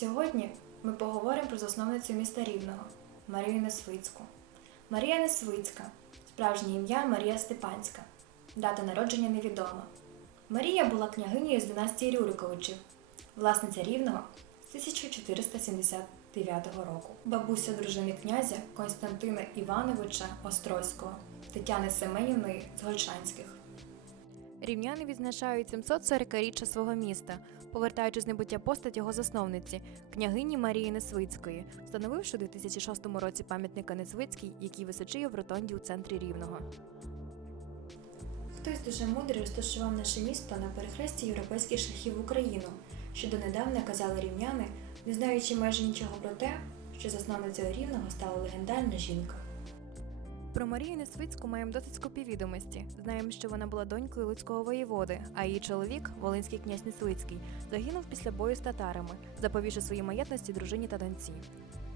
Сьогодні ми поговоримо про засновницю міста Рівного Марію Несвицьку. Марія Несвицька, справжнє ім'я Марія Степанська. Дата народження невідома. Марія була княгинею з династії Рюриковичів, власниця Рівного з 1479 року. Бабуся дружини князя Константина Івановича Острозького, Тетяни Семенівної з Гольшанських. Рівняни відзначають 740-річчя свого міста, повертаючи з небуття постать його засновниці, княгині Марії Несвицької, встановивши у 2006 році пам'ятника Несвицький, який височіє в ротонді у центрі Рівного. Хтось дуже мудрий розташував наше місто на перехресті європейських шляхів в Україну, що донедавна казали рівняни, не знаючи майже нічого про те, що засновницею рівного стала легендарна жінка. Про Марію Несвицьку маємо досить скупі відомості. Знаємо, що вона була донькою Луцького воєводи, а її чоловік, волинський князь Несвицький, загинув після бою з татарами, заповівши свої маєтності дружині та доньці.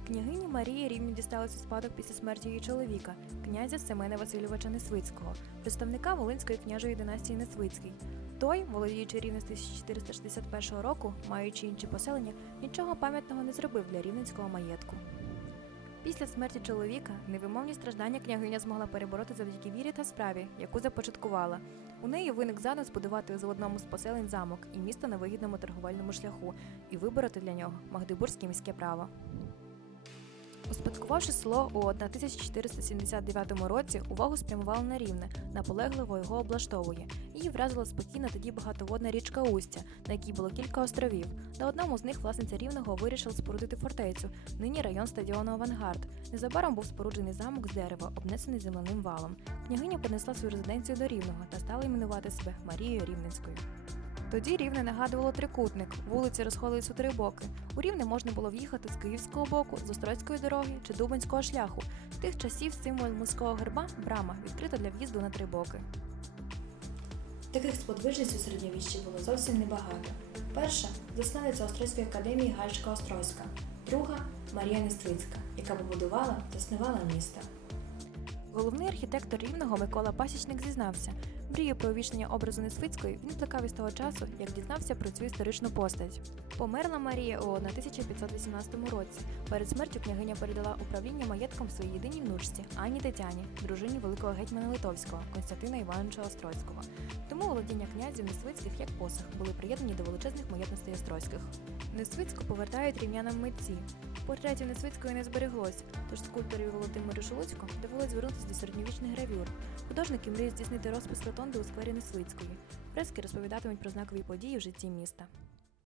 Княгині Марії рівно дісталося спадок після смерті її чоловіка, князя Семена Васильовича Несвицького, представника Волинської княжої династії Несвицький. Той, володіючи рівне з 1461 року, маючи інші поселення, нічого пам'ятного не зробив для рівненського маєтку. Після смерті чоловіка невимовні страждання княгиня змогла перебороти завдяки вірі та справі, яку започаткувала. У неї виник задум збудувати в одному з поселень замок і місто на вигідному торговельному шляху, і вибороти для нього Магдебурзьке міське право. Успадкувавши село у 1479 році, увагу спрямували на рівне, наполегливо його облаштовує. Її вразила спокійна тоді багатоводна річка Устя, на якій було кілька островів. На одному з них власниця рівного вирішила спорудити фортецю, нині район стадіону Авангард. Незабаром був споруджений замок з дерева, обнесений земляним валом. Княгиня перенесла свою резиденцію до рівного та стала іменувати себе Марією Рівненською. Тоді рівне нагадувало трикутник, вулиці розходились у три боки. У рівне можна було в'їхати з київського боку, з Острозької дороги чи Дубинського шляху. З тих часів символ міського герба брама відкрита для в'їзду на три боки. Таких сподвижниць у середньовіччі було зовсім небагато. Перша засновниця Острозької академії Гальшка Острозька, друга Марія Несвицька, яка побудувала заснувала місто. Головний архітектор рівного Микола Пасічник зізнався, мрію про увічнення образу Несвицької він плекав із того часу, як дізнався про цю історичну постать. Померла Марія у 1518 році. Перед смертю княгиня передала управління маєтком своїй єдиній внучці Анні Тетяні, дружині великого гетьмана Литовського Константина Івановича Острозького. Тому володіння князів Несвицьких як посох були приєднані до величезних маєтностей Острозьких. Несвицьку повертають рівнянам митці. Портретів Несвицької не збереглось, тож скульпторі Володимиру Шелуцьку довелось звернутися до середньовічних гравюр. Художники мріють здійснити розпис ротонди у сквері Несвицької. Фрески розповідатимуть про знакові події в житті міста.